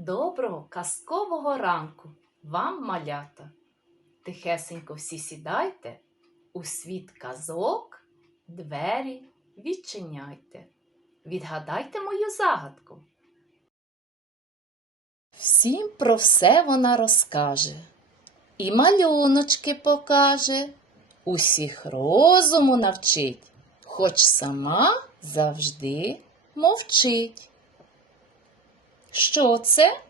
Доброго казкового ранку вам, малята. Тихесенько всі сідайте, у світ казок, двері відчиняйте. Відгадайте мою загадку. Всім про все вона розкаже, і малюночки покаже, усіх розуму навчить, хоч сама завжди мовчить. Що це?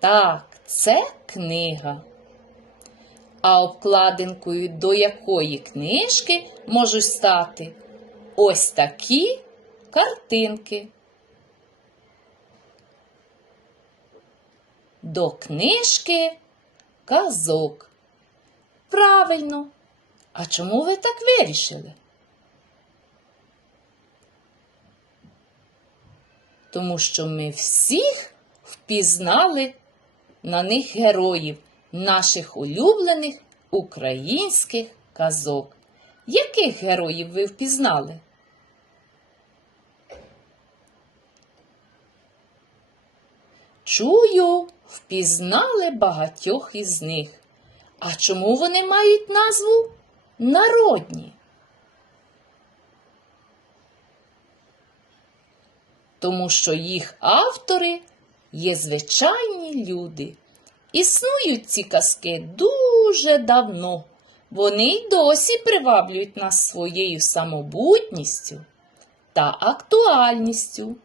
Так, це книга. А обкладинкою до якої книжки можуть стати ось такі картинки. До книжки казок. Правильно. А чому ви так вирішили? Тому що ми всіх впізнали на них героїв наших улюблених українських казок. Яких героїв ви впізнали? Чую, впізнали багатьох із них. А чому вони мають назву народні? Тому що їх автори є звичайні люди. Існують ці казки дуже давно. Вони й досі приваблюють нас своєю самобутністю та актуальністю.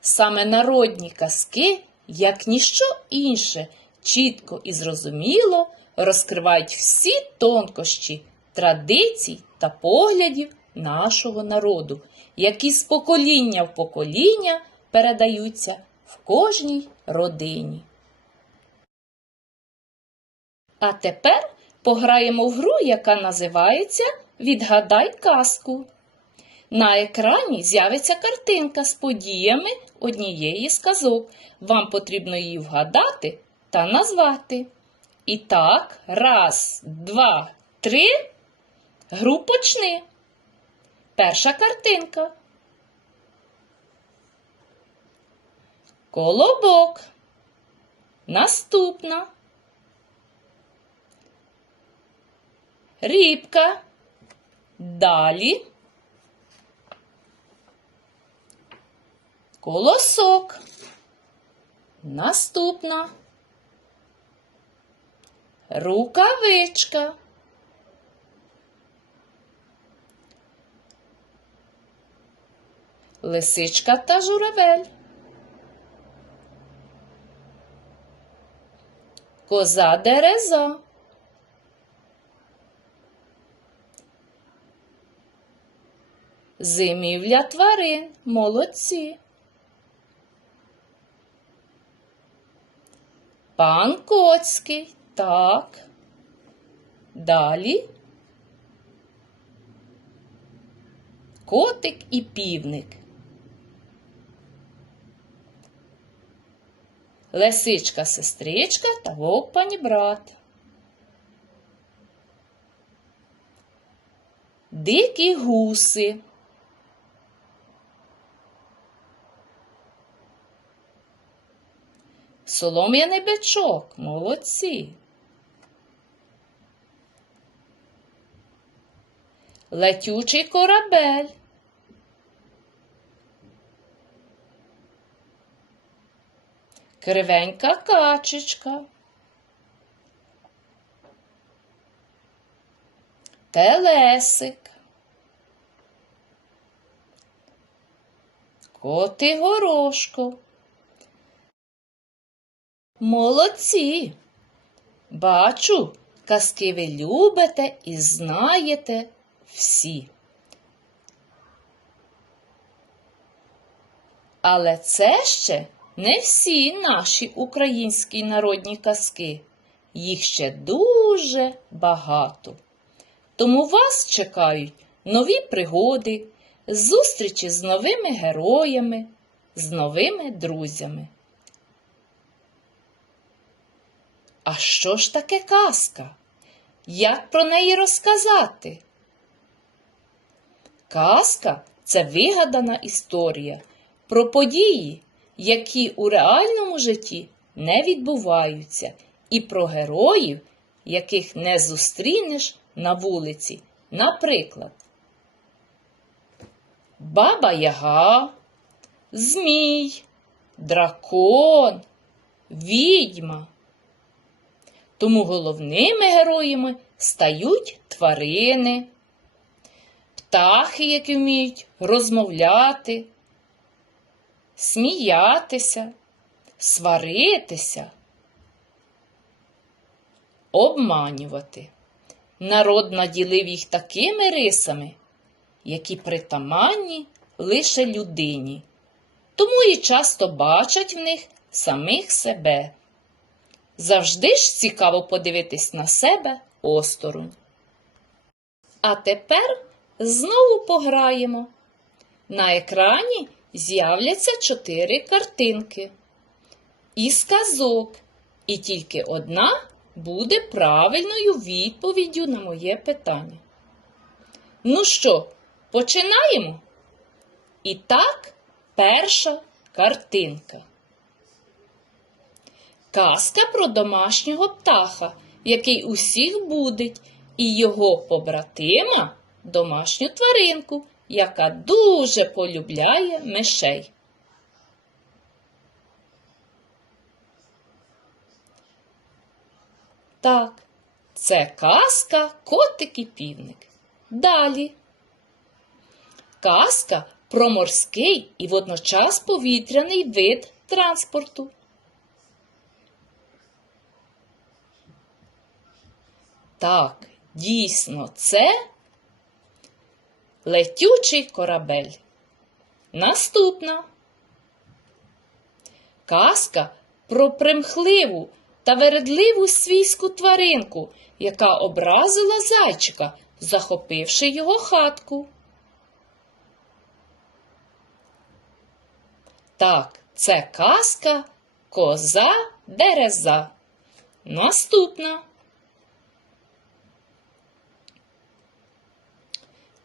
Саме народні казки, як ніщо інше, чітко і зрозуміло розкривають всі тонкощі, традицій та поглядів нашого народу, які з покоління в покоління передаються в кожній родині. А тепер пограємо в гру, яка називається Відгадай казку. На екрані з'явиться картинка з подіями однієї з казок. Вам потрібно її вгадати та назвати. І так, раз, два, три. Гру почни. Перша картинка. Колобок. Наступна. Рібка. Далі. Колосок. Наступна. Рукавичка. Лисичка та журавель. Коза дереза. Зимівля тварин молодці. Пан Коцький. Так. Далі. Котик і півник. Лисичка сестричка та вовк панібрат. Дикі гуси. Солом'яний бичок. Молодці. Летючий корабель. Кривенька качечка. Телесик. Коти горошко. Молодці. Бачу, казки ви любите і знаєте всі. Але це ще не всі наші українські народні казки. Їх ще дуже багато. Тому вас чекають нові пригоди, зустрічі з новими героями, з новими друзями. А що ж таке казка? Як про неї розказати? Казка це вигадана історія про події, які у реальному житті не відбуваються, і про героїв, яких не зустрінеш на вулиці. Наприклад, Баба Яга, Змій, Дракон, Відьма. Тому головними героями стають тварини, птахи, які вміють розмовляти, сміятися, сваритися, обманювати. Народ наділив їх такими рисами, які притаманні лише людині, тому і часто бачать в них самих себе. Завжди ж цікаво подивитись на себе осторонь. А тепер знову пограємо. На екрані з'являться чотири картинки і сказок, і тільки одна буде правильною відповіддю на моє питання. Ну що, починаємо? І так, перша картинка. Казка про домашнього птаха, який усіх будить, і його побратима домашню тваринку, яка дуже полюбляє мишей. Так, це казка котик і півник. Далі. Казка про морський і водночас повітряний вид транспорту. Так, дійсно, це летючий корабель. Наступна казка про примхливу та вередливу свійську тваринку, яка образила зайчика, захопивши його хатку. Так, це казка коза дереза. Наступна.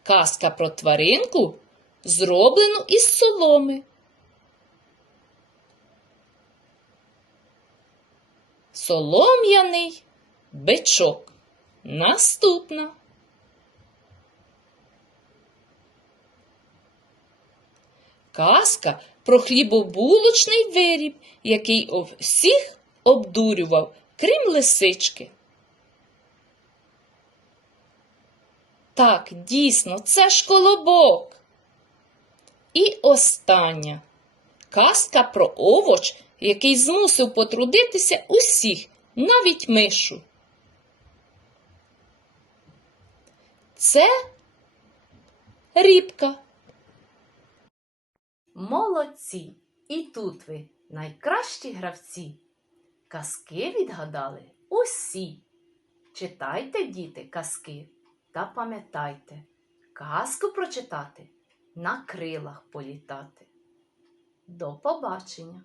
Казка про тваринку зроблену із соломи. Солом'яний бичок. Наступна. Казка про хлібобулочний виріб, який ов- всіх обдурював, крім лисички. Так, дійсно, це ж колобок. І остання казка про овоч, який змусив потрудитися усіх, навіть мишу. Це рібка. Молодці! І тут ви найкращі гравці. Казки відгадали усі. Читайте, діти, казки та пам'ятайте, казку прочитати, на крилах політати. До побачення!